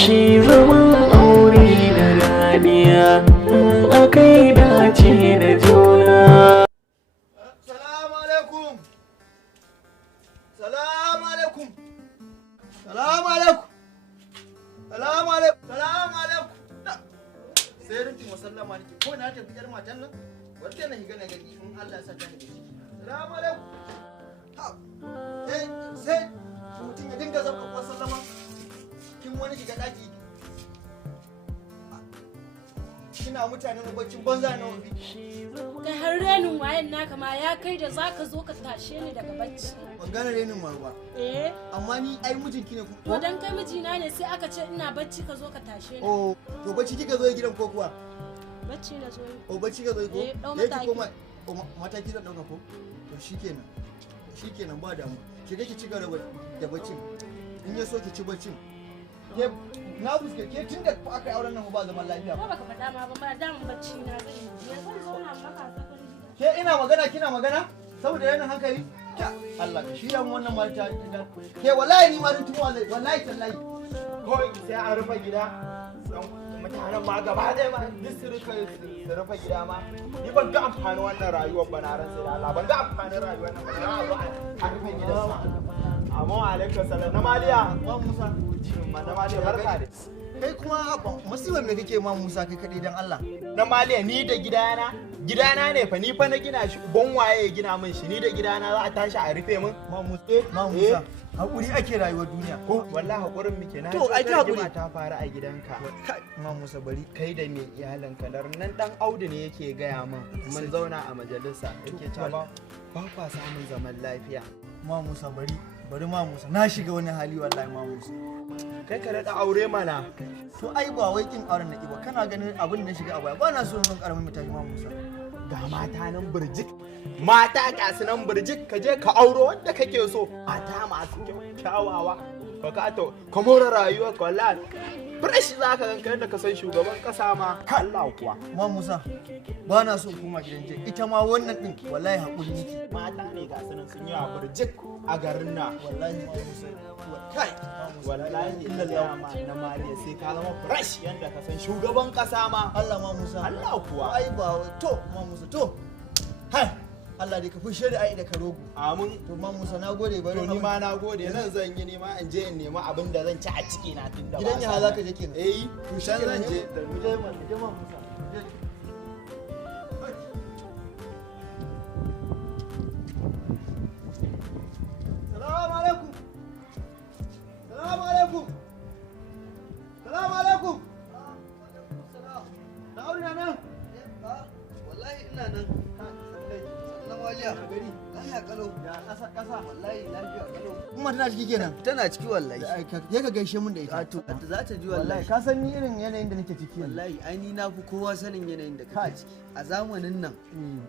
shi zaman aure da radiya akai dace da juna. Salamu alaikum. Salamu alaikum. Salamu alaikum. Salamu alaikum. Salamu alaikum. Sai rintin wasallama nake ko na tafi yar matan nan wacce na higa na gani in Allah ya sa ta nake. Salamu alaikum. Sai mutum ya dinga zaba wasallama kin wani shiga daki kina mutane na baccin banza na wabi. Kai har renin wayan naka ma ya kai da zaka zo ka tashe ni daga bacci. Ban gane renin marwa. Amma ni ai mijinki ne to dan kai mijina ne sai aka ce ina bacci ka zo ka tashe ni. Oh, to bacci kika zo gidan ko kuwa? Bacci na zo. Oh, bacci ka zo ko? Yake koma mataki zan dauka ko? To shikenan. Shikenan ba damu. Ki ga ki ci gaba da baccin. In ya so ki ci baccin. Ke na fuske ke tunda aka yi auren nan ba zaman lafiya. Ko baka faɗa ma ba da mun bacci na zai yi. Yanzu zo na maka sakon gida. Ke ina magana kina magana? Saboda yana hankali? Allah ka shirya mu wannan mata gida. Ke wallahi ni ma tun wallahi tallahi. Ko sai an rufe gida. Mutanen ma gaba ɗaya ma duk su rufe gida ma. Ni ban ga amfanin wannan rayuwar ba na ransa da Allah ban ga amfanin rayuwar nan ba a rufe gidansa. Amma alaikum salam na Maliya ma Musa. Na Maliya barka da. Kai kuma musibar me kake ma Musa kai kadai dan Allah. Na Maliya ni da gidana ne fa ni fa na gina shi uban waye ya gina min shi ni da gidana za a tashi a rufe min. Ma Musa hakuri ake rayuwar duniya ko wallahi hakurin muke na to ai hakuri ta faru a gidanka. Ma Musa bari kai da me iyalanka nan dan Audu ne yake gaya min mun zauna a majalisa yake cewa ba kwa samun zaman lafiya. Ma Musa bari ma Musa na shiga wani hali wallahi ma Musa. Kai ka daɗa aure mana. To ai ba wai kin auren naki ba kana ganin abin da shiga a baya ba na so zan karamin mutane ma Musa. Ga mata nan burjik. Mata gasu nan burjik ka je ka auro wanda kake so. Mata masu kyawawa. Ka to ka more rayuwar ka wallahi. Fresh za ka ganka yadda ka san shugaban kasa ma. Allah kuwa. Ma Musa ba na so kuma gidan je. Ita ma wannan din wallahi hakuri niki. Mata ne gasu nan sun yi wa burjik a garin na. Wallahi ma Musa. Kai wallahi illallah ma na Maliya sai ka zama fresh yanda ka san shugaban kasa ma. Allah ma Musa. Allah kuwa. Ai ba to ma Musa to. Hai Allah dai ka fushe da ai da ka rogo. Amin. To ma Musa nagode bari. To ni ma nagode nan zan yi nema in je in nema abin da zan ci a ciki na tunda ba. Gidan ya zaka je kenan. Eh to shan zan je. Mu je ma Musa. Salamu alaikum. Salamu alaikum. Salamu alaikum. Na aure na nan. Wallahi ina nan. Waliya gari lafiya kalau ya kasa wallahi lafiya kalau kuma tana ciki kenan tana ciki wallahi ya ka gaishe mun da ita to za ta ji wallahi ka san ni irin yanayin da nake ciki wallahi ai ni na fi kowa sanin yanayin da kake ciki a zamanin nan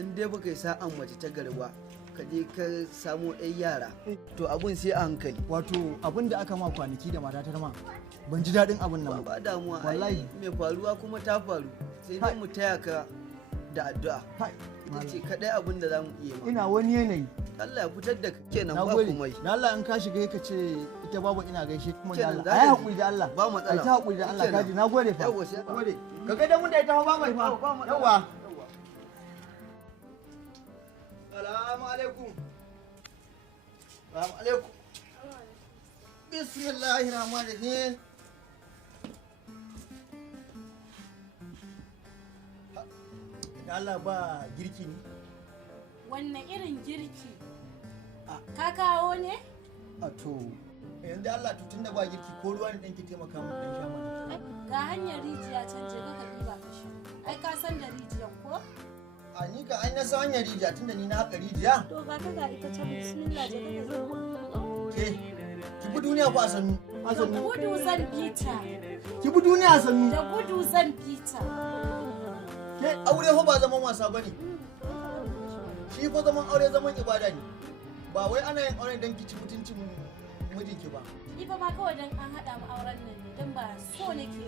in dai baka yi sa'an mace ta garba ka je ka samo ɗan yara to abun sai a hankali wato abun da aka ma kwanaki da mata ta ma ban ji daɗin abun nan ba damuwa wallahi mai faruwa kuma ta faru sai dai mu taya ka da addu'a ita ce kadai abin da za mu iya ma. Ina wani yanayi. Allah ya fitar da kake nan ba kuma yi. Da Allah in ka shiga ka ce ita babu ina gaishe kuma da Allah. Ai hakuri da Allah. Ba matsala. Ai ta hakuri da Allah kaji na gode fa. Yawwa sai gode. Ka ga da mun da ita ba mai fa. Yawwa. Assalamu alaikum. Assalamu alaikum. Bismillahir rahmanir rahim. Allah ba girki ne? Wannan irin girki? Ka kawo ne? A to, yanzu Allah to tunda ba girki ko ruwa ne ɗan ki taimaka mun ɗan sha mana. Ga hanyar rijiya can je ka ɗiba ka sha. Ai ka san da rijiyan ko? A ni ka ai na san hanyar rijiya tunda ni na haƙa rijiya. To ga ka ga ita can bismillah je ka zo. Ke, ki bi duniya ko a sannu? A sannu. Da gudu zan bita. Ki bi duniya a sannu. Da gudu zan bita. Ke aure fa ba zaman wasa bane. Shi fa zaman aure zaman ibada ne. Ba wai ana yin aure don ki ci mutuncin mijinki ba. Ni fa ma kawai dan an haɗa mu auren nan ne dan ba so nake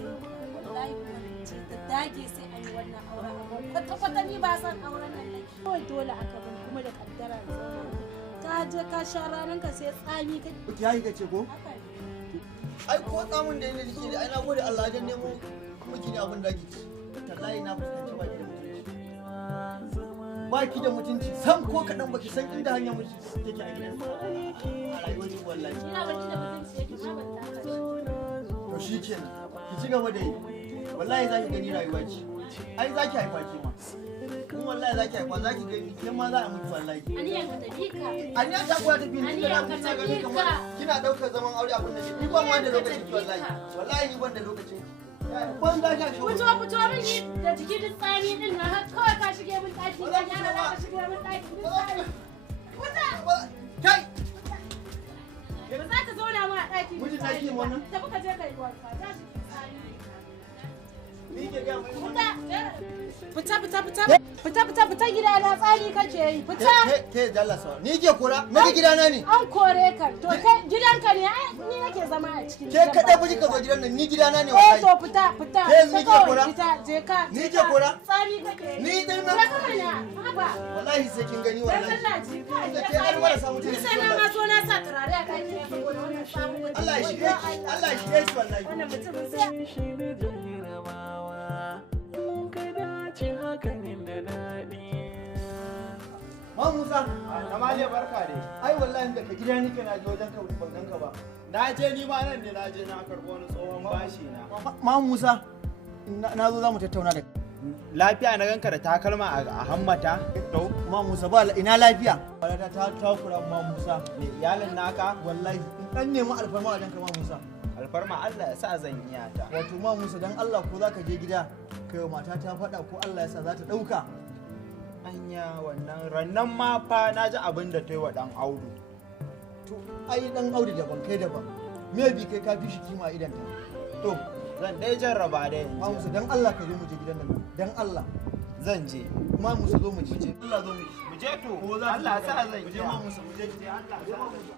wallahi kuma ce ta dage sai an yi wannan auren amma kwata-kwata ni ba san auren nan ne. Kawai dole aka bin kuma da kaddara ka je ka sha ranar ka sai tsami ka. Ki yayi kace ko? ai ko tsamun da nake da ai na gode Allah dan nemo miki ne abin da kike ci wallahi na fuskanci baki da mutunci sam ko kadan baki san inda hanyar mutunci take a gidan a rayuwar ki wallahi ina baki da mutunci yake ma ban taka shi to shikenan ki ci gaba da yi wallahi zaki gani rayuwa ce ai zaki haifa ki ma kun wallahi zaki haifa zaki gani kin ma za a mutu wallahi aniyan ka tafi ka aniya ta kuwa tafi ni da na gani kamar kina daukar zaman aure abin da ni ban ma da lokacin wallahi wallahi ni ban da lokacin ban da ka shi fito min yi da jiki duk tsani din nan har kawai ka shige min daki ka yana za ka shige min daki duk tsani kai ba za ka zauna ma a daki Mijin daki mu wannan? tafi ka je ka yi wanka ta shi tsani ni ke ga mai fita gida na tsari kake yi fita ke dalla sawa ni ke kora na gidana ne an kore ka to kai gidanka ne ai ni nake zama a cikin ke kada buji ka zo gidan nan ni gidana ne eh to wallahi fita Ke ni ke kora? fita je ka Ni ke kora? tsari kake yi Ni din nan? je ka mana haba wallahi sai kin gani dan wallahi Allah ji ka Da ke yar mara samu ni tuni sai na ma so na sa turare a daki ne saboda wannan samu Allah ya shirye ki Allah ya shirye ki wallahi wannan mutum sai shi ne jarabawa in ka dace hakan da daɗi. Ma Musa Na maliya barka dai. ai wallahi da ka gida nake na je wajen ka ban ganka ba Na je ni ma nan ne na je na karɓo wani tsohon bashi na. Ma Musa na zo za mu tattauna da Lafiya na ganka da takalma a hammata. To, Ma Musa ba ina lafiya walata ta takura Ma Musa me iyalin naka? wallahi in dan nemi alfarma a danka Ma Musa Alfarma Allah ya sa zan iya ta. wato Ma Musa dan Allah ko zaka je gida kai wa mata ta faɗa ko Allah ya sa za ta ɗauka Anya wannan rannan ma fa na ji abin da ta yi wa ɗan Audu. to ai dan Audu daban kai daban maybe kai ka fi shi kima idan ta to Zan dai jarraba dai Ma in Musa je. dan Allah ka zo mu je gidan nan dan Allah Zan je. Ma Musa zo mu je Allah zo mu je Mu je to. Ko za Allah ya sa zan mu je iya. Ma Musa mu je Allah ya sa zan iya.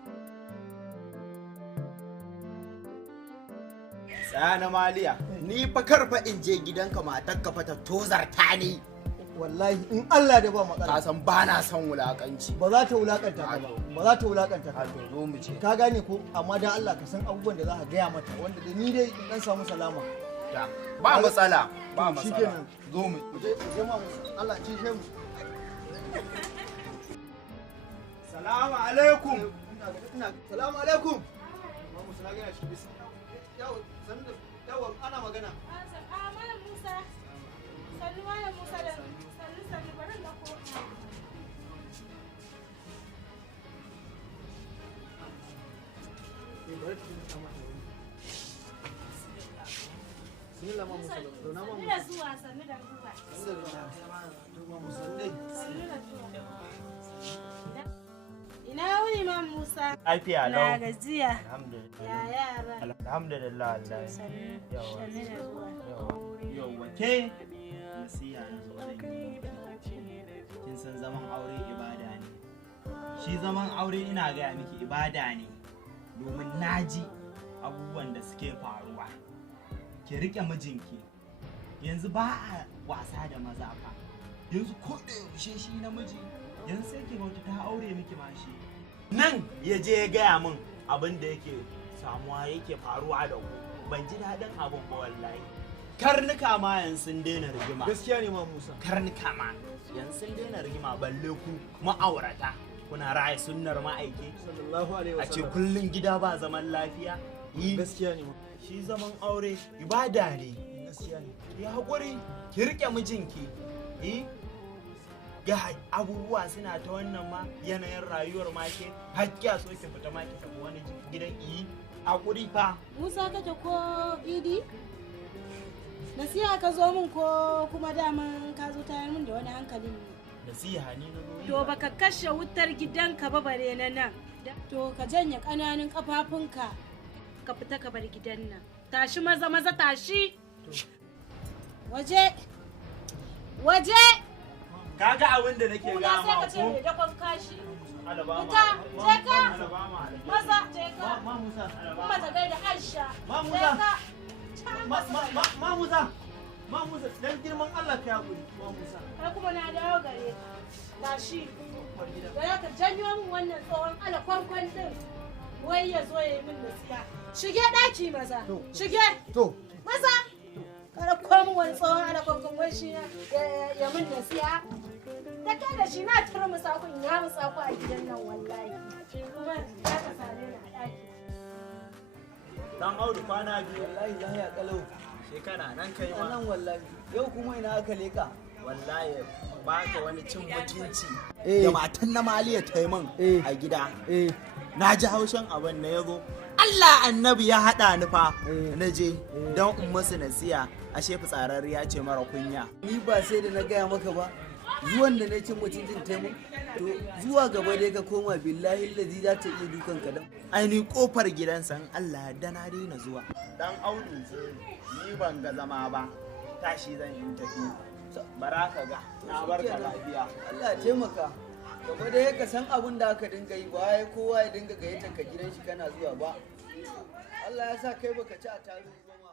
Tsaya na maliya. Ni fa karfa in je gidanka matar ka fa ta tozarta ni. wallahi in Allah da ba Ka matsala san ba na son wulakanci. ba za ta wulakanta ka ba ba za ta wulakanta ka A to zo mu je. ka gane ko amma dan Allah ka san abubuwan da za ka gaya mata wanda da ni dai in dan samu salama Ta. Ba matsala. Ba To, matsala. shikenan. Zo mu. mu je Ma Musa Allah ci shi mu Salamu alaikum. salamu alaikum Ma Musa na gaya shi bisa yawo san da yawo ana magana Malam Musa sannu Malam Musa da sannu bari da ko Bismillah Ma Musa zauna Ma sannu Musa da zuwa sannu da zuwa Ma Musa dai sannu da zuwa ina wuni Malam Musa Lafiya na lau. gajiya Alhamdulillah. ya yara Alhamdulillah Allah. sannu Yawa. sannu da zuwa Yawwa ke nasiha na zo zan yi. Kin san zaman aure ibada ne. Shi zaman aure ina gaya miki ibada ne. Domin naji abubuwan da suke faruwa. Ki rike mijinki. Yanzu ba a wasa da maza fa. Yanzu ko da yaushe shi namiji yanzu sai ki bauta ta aure miki ma shi. Nan ya je ya gaya min abin da yake samuwa yake faruwa da ku. Ban ji daɗin abin ba wallahi. Karnuka ma yanzu sun daina rigima. gaskiya ne Ma Musa Karnuka ma yanzu sun daina rigima balle ku ma'aurata. Kuna raya sunnar ma'aiki. sallallahu alaihi A ce wasallam kullum gida ba zaman lafiya. Yi gaskiya ne Ma shi zaman aure ibada ne. gaskiya ne Ki haƙuri ki riƙe mijinki. Yi ga abubuwa suna ta wannan ma yanayin rayuwar ma ke hakkiya so ki fita ma ki tafi wani gidan yi haƙuri fa. Musa kake ko Idi? Nasiha ka zo min ko kuma daman ka zo tayar min da wani hankali ne? Nasiha ni na zo yi To ba. baka kashe wutar gidanka ba bare na nan. To ka janye ƙananun ƙafafunka ka fita ka bar gidan nan. Tashi maza maza tashi. Waje. Waje. Kaga abin da nake Kuna ga sai ma ka ce ko mai dakon kashi. Alabama. Fita, je ka. Alabama. Maza je ka. Ma Musa Kuma ta gaida Aisha. Ma Je Musa. ka. Ma Musa Ma Musa dan girman Allah ka hakuri Ma Musa Kai kuma na dawo gare ka. Tashi. Da ya ka janyo min wannan tsohon alakwankwan din. wai ya zo ya yi min nasiya. Shige ɗaki maza. Shige. To. Maza. Kada komu wani tsohon alaƙon wai shi ya min nasiya. Da kai da shi na tura musakun ya musaku a gidan nan wallahi. Kuma ya ka same ni a ɗaki. Dan Audu kwana biyu. Wallahi lahiya kalau. Shekara nan kai ma. Nan wallahi. Yau kuma ina aka leka. Wallahi ba ka wani cin mutunci da matan na Maliya ta yi min a gida. Na ji haushin abin da ya zo. Allah annabi ya haɗa ni fa na je don in musu nasiya ashe fitsararriya ce mara kunya. Ni ba sai da na gaya maka ba. Zuwan da na cin mutuncin taimu to zuwa gaba dai ka koma billahi lazi za ta iya dukan ka dan. Aini kofar gidansa in Allah da na daina zuwa. Dan Audu ni ban ga zama ba. Tashi zan yi tafi. Bara ka ga na barka lafiya. Allah ya taimaka. Gaba dai ka san abin da aka dinga yi ba wai kowa ya dinga gayyatar ka gidan shi kana zuwa ba. Allah ya sa kai baka ci a tarihi ba.